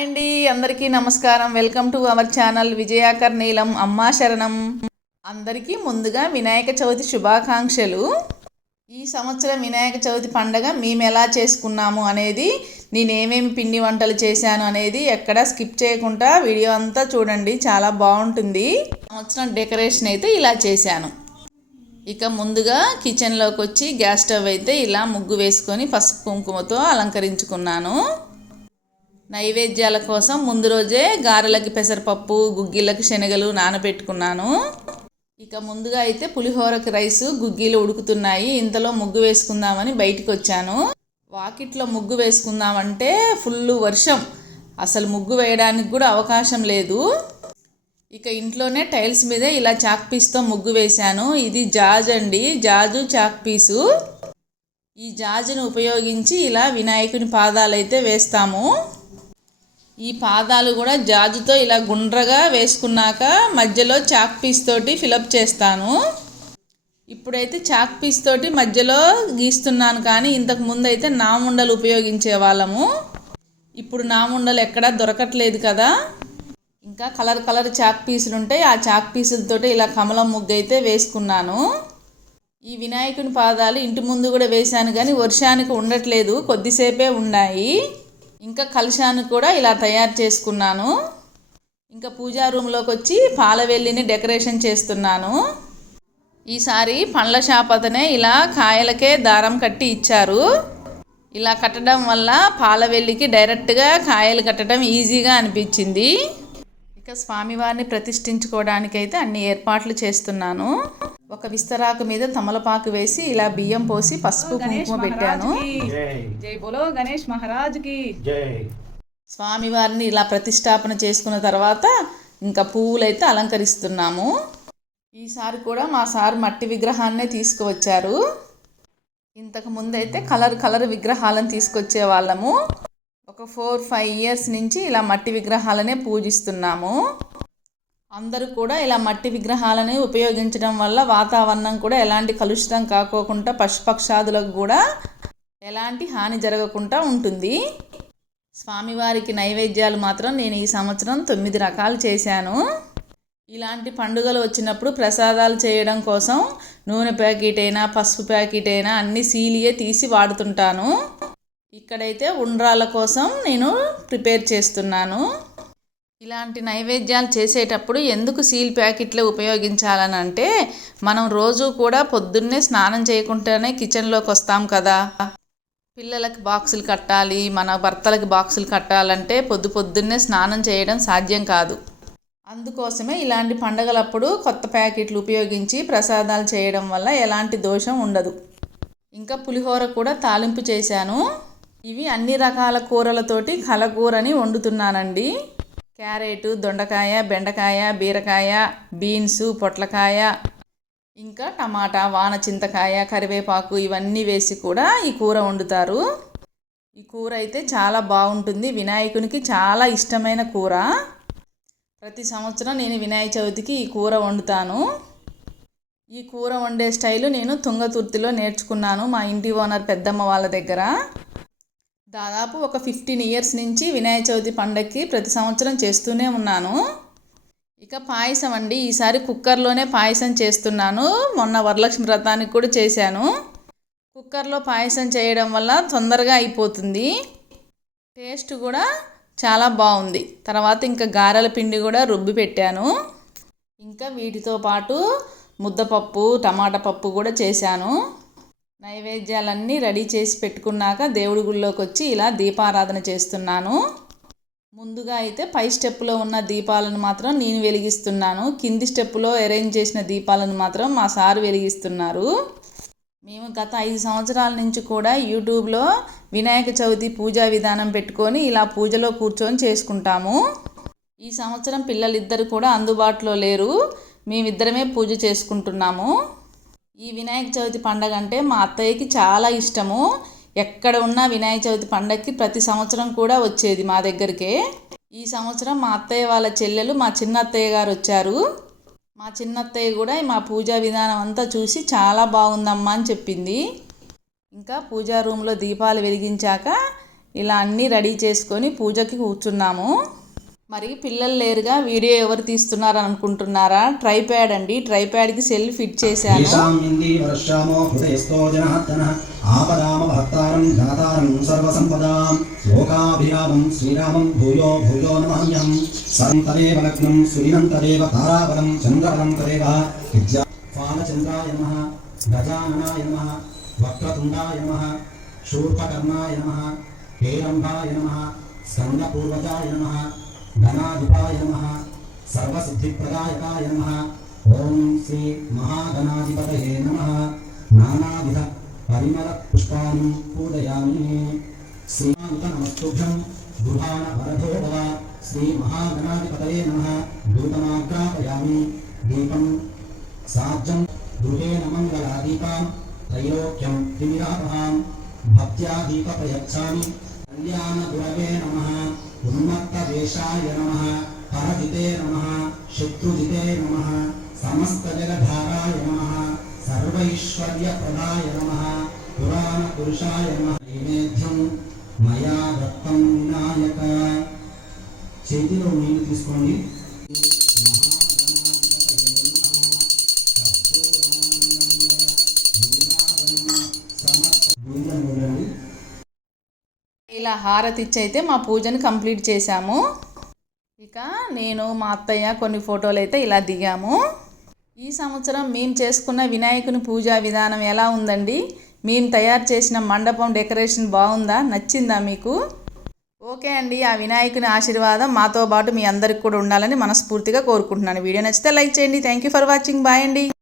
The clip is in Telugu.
హాయ్ అండి. అందరికీ నమస్కారం. వెల్కమ్ టు అవర్ ఛానల్ విజయాకర్ నీలం అమ్మా శరణం. అందరికీ ముందుగా వినాయక చవితి శుభాకాంక్షలు. ఈ సంవత్సరం వినాయక చవితి పండగ మేము ఎలా చేసుకున్నాము అనేది నేనేమేమి పిండి వంటలు చేశాను అనేది ఎక్కడా స్కిప్ చేయకుండా వీడియో అంతా చూడండి. చాలా బాగుంటుంది. సంవత్సరం డెకరేషన్ అయితే ఇలా చేశాను. ఇక ముందుగా కిచెన్లోకి వచ్చి గ్యాస్ స్టవ్ అయితే ఇలా ముగ్గు వేసుకొని పసుపు కుంకుమతో అలంకరించుకున్నాను. నైవేద్యాల కోసం ముందు రోజే గారెలకి పెసరపప్పు గుగ్గిళ్ళకి శనగలు నానబెట్టుకున్నాను. ఇక ముందుగా అయితే పులిహోరకి రైస్ గుగ్గిలు ఉడుకుతున్నాయి. ఇంతలో ముగ్గు వేసుకుందామని బయటికి వచ్చాను వాకిట్లో ముగ్గు వేసుకుందామంటే ఫుల్ వర్షం. అసలు ముగ్గు వేయడానికి కూడా అవకాశం లేదు. ఇక ఇంట్లోనే టైల్స్ మీద ఇలా చాక్ పీస్తో ముగ్గు వేశాను. ఇది జాజ్ అండి. జాజు చాక్ పీసు. ఈ జాజును ఉపయోగించి ఇలా వినాయకుని పాదాలు అయితే వేస్తాము. ఈ పాదాలు కూడా జాజుతో ఇలా గుండ్రగా వేసుకున్నాక మధ్యలో చాక్ పీస్ తోటి ఫిలప్ చేస్తాను. ఇప్పుడైతే చాక్ పీస్ తోటి మధ్యలో గీస్తున్నాను కానీ ఇంతకు ముందు అయితే నాముండలు ఉపయోగించే వాళ్ళము. ఇప్పుడు నాముండలు ఎక్కడా దొరకట్లేదు కదా. ఇంకా కలర్ కలర్ చాక్ పీసులు ఉంటాయి. ఆ చాక్ పీసులతోటి ఇలా కమలం ముగ్గు అయితే వేసుకున్నాను. ఈ వినాయకుని పాదాలు ఇంటి ముందు కూడా వేశాను కానీ వర్షానికి ఉండట్లేదు. కొద్దిసేపే ఉన్నాయి. ఇంకా కలశాన్ని కూడా ఇలా తయారు చేసుకున్నాను. ఇంకా పూజా రూమ్లోకి వచ్చి పాలవెల్లిని డెకరేషన్ చేస్తున్నాను. ఈసారి పండ్ల షాప్ అతనే ఇలా కాయలకే దారం కట్టి ఇచ్చారు. ఇలా కట్టడం వల్ల పాలవెల్లికి డైరెక్ట్గా కాయలు కట్టడం ఈజీగా అనిపించింది. ఇక స్వామివారిని ప్రతిష్ఠించుకోవడానికైతే అన్ని ఏర్పాట్లు చేస్తున్నాను. ఒక విస్తరాకు మీద తమలపాకు వేసి ఇలా బియ్యం పోసి పసుపు కుంకుమ పెట్టాను. జై. బోలో గణేష్ మహారాజ్కి జై. స్వామివారిని ఇలా ప్రతిష్టాపన చేసుకున్న తర్వాత ఇంకా పువ్వులైతే అలంకరిస్తున్నాము. ఈసారి కూడా మా సార్ మట్టి విగ్రహాన్నే తీసుకువచ్చారు. ఇంతకు ముందైతే కలర్ కలర్ విగ్రహాలను తీసుకొచ్చే వాళ్ళము. ఒక ఫోర్ ఫైవ్ ఇయర్స్ నుంచి ఇలా మట్టి విగ్రహాలనే పూజిస్తున్నాము. అందరూ కూడా ఇలా మట్టి విగ్రహాలని ఉపయోగించడం వల్ల వాతావరణం కూడా ఎలాంటి కలుషితం కాకోకుండా పశుపక్షాదులకు కూడా ఎలాంటి హాని జరగకుండా ఉంటుంది. స్వామివారికి నైవేద్యాలు మాత్రం నేను ఈ సంవత్సరం తొమ్మిది రకాలు చేశాను. ఇలాంటి పండుగలు వచ్చినప్పుడు ప్రసాదాలు చేయడం కోసం నూనె ప్యాకెట్ అయినా పసుపు ప్యాకెట్ అయినా అన్ని సీలియే తీసి వాడుతుంటాను. ఇక్కడైతే ఉండ్రాల కోసం నేను ప్రిపేర్ చేస్తున్నాను. ఇలాంటి నైవేద్యాలు చేసేటప్పుడు ఎందుకు సీల్ ప్యాకెట్లు ఉపయోగించాలని అంటే మనం రోజు కూడా పొద్దున్నే స్నానం చేయకుండానే కిచెన్లోకి వస్తాం కదా. పిల్లలకి బాక్సులు కట్టాలి మన భర్తలకి బాక్సులు కట్టాలంటే పొద్దు పొద్దున్నే స్నానం చేయడం సాధ్యం కాదు. అందుకోసమే ఇలాంటి పండగలప్పుడు కొత్త ప్యాకెట్లు ఉపయోగించి ప్రసాదాలు చేయడం వల్ల ఎలాంటి దోషం ఉండదు. ఇంకా పులిహోర కూడా తాలింపు చేశాను. ఇవి అన్ని రకాల కూరలతోటి కలకూరని వండుతున్నానండి. క్యారెట్ దొండకాయ బెండకాయ బీరకాయ బీన్స్ పొట్లకాయ ఇంకా టమాటా వాన చింతకాయ కరివేపాకు ఇవన్నీ వేసి కూడా ఈ కూర వండుతారు. ఈ కూర అయితే చాలా బాగుంటుంది. వినాయకునికి చాలా ఇష్టమైన కూర. ప్రతి సంవత్సరం నేను వినాయక చవితికి ఈ కూర వండుతాను. ఈ కూర వండే స్టైలు నేను తుంగతుర్తిలో నేర్చుకున్నాను మా ఇంటి ఓనర్ పెద్దమ్మ వాళ్ళ దగ్గర. దాదాపు ఒక ఫిఫ్టీన్ ఇయర్స్ నుంచి వినాయక చవితి పండగకి ప్రతి సంవత్సరం చేస్తూనే ఉన్నాను. ఇక పాయసం అండి. ఈసారి కుక్కర్లోనే పాయసం చేస్తున్నాను. మొన్న వరలక్ష్మి వ్రతానికి కూడా చేశాను. కుక్కర్లో పాయసం చేయడం వల్ల తొందరగా అయిపోతుంది. టేస్ట్ కూడా చాలా బాగుంది. తర్వాత ఇంకా గారెల పిండి కూడా రుబ్బి పెట్టాను. ఇంకా వీటితో పాటు ముద్దపప్పు టమాటా పప్పు కూడా చేశాను. నైవేద్యాలన్నీ రెడీ చేసి పెట్టుకున్నాక దేవుడి గుళ్ళోకి వచ్చి ఇలా దీపారాధన చేస్తున్నాను. ముందుగా అయితే పై స్టెప్లో ఉన్న దీపాలను మాత్రం నేను వెలిగిస్తున్నాను. కింది స్టెప్పులో అరేంజ్ చేసిన దీపాలను మాత్రం మా సారు వెలిగిస్తున్నారు. మేము గత ఐదు సంవత్సరాల నుంచి కూడా యూట్యూబ్లో వినాయక చవితి పూజా విధానం పెట్టుకొని ఇలా పూజలో కూర్చొని చేసుకుంటాము. ఈ సంవత్సరం పిల్లలిద్దరు కూడా అందుబాటులో లేరు. మేమిద్దరమే పూజ చేసుకుంటున్నాము. ఈ వినాయక చవితి పండగ అంటే మా అత్తయ్యకి చాలా ఇష్టము. ఎక్కడ ఉన్నా వినాయక చవితి పండగకి ప్రతి సంవత్సరం కూడా వచ్చేది మా దగ్గరికే. ఈ సంవత్సరం మా అత్తయ్య వాళ్ళ చెల్లెలు మా చిన్న అత్తయ్య గారు వచ్చారు. మా చిన్న అత్తయ్య కూడా మా పూజా విధానం అంతా చూసి చాలా బాగుందమ్మా అని చెప్పింది. ఇంకా పూజా రూమ్లో దీపాలు వెలిగించాక ఇలా అన్నీ రెడీ చేసుకొని పూజకి కూర్చున్నాము. మరి పిల్లలు లేరుగా వీడియో ఎవరు తీస్తున్నారు అనుకుంటున్నారా? ట్రైప్యాడ్ అండి. ట్రైప్యాడ్కి సెల్ ఫిట్ చేశారు శ్రీరామం శ్రీరామం నమ నమ స్కందపూర్వజాయ నమ धनाधिपाय नमः। सर्वसिद्धिप्रदायकाय नमः। ॐ श्री महाधनाधिपतये नमः। नानाविध परिमलपुष्पाणि पूजयामि। श्रीमान्तनमस्तुभ्यं गुहानवरधो भव। श्रीमहागणाधिपतये नमः। दूतमाग्रापयामि दीपं साज्यं गृहेण मङ्गलादीपां। त्रैलोक्यं त्रिविरापहां भक्त्या दीपप्रयच्छामि कल्याणगुरवे नमः। उन्मत्त देशाय नमः परहिते नमः शत्रुहिते नमः समस्तजगधाराय नमः सर्वैश्वर्यप्रदाय नमः पुराणपुरुषाय नमः नैवेद्यं మయా దత్తం వినాయక చేతిలో నీళ్ళు తీసుకోండి ఇలా హారతి ఇచ్చి అయితే మా పూజను కంప్లీట్ చేశాము. ఇక నేను మా అత్తయ్య కొన్ని ఫోటోలు అయితే ఇలా దిగాము. ఈ సంవత్సరం మేము చేసుకున్న వినాయకుని పూజా విధానం ఎలా ఉందండి? మేము తయారు చేసిన మండపం డెకరేషన్ బాగుందా? నచ్చిందా మీకు? ఓకే అండి ఆ వినాయకుని ఆశీర్వాదం మాతో పాటు మీ అందరికి కూడా ఉండాలని మనస్ఫూర్తిగా కోరుకుంటున్నాను. వీడియో నచ్చితే లైక్ చేయండి. Thank you for watching. Bye అండి.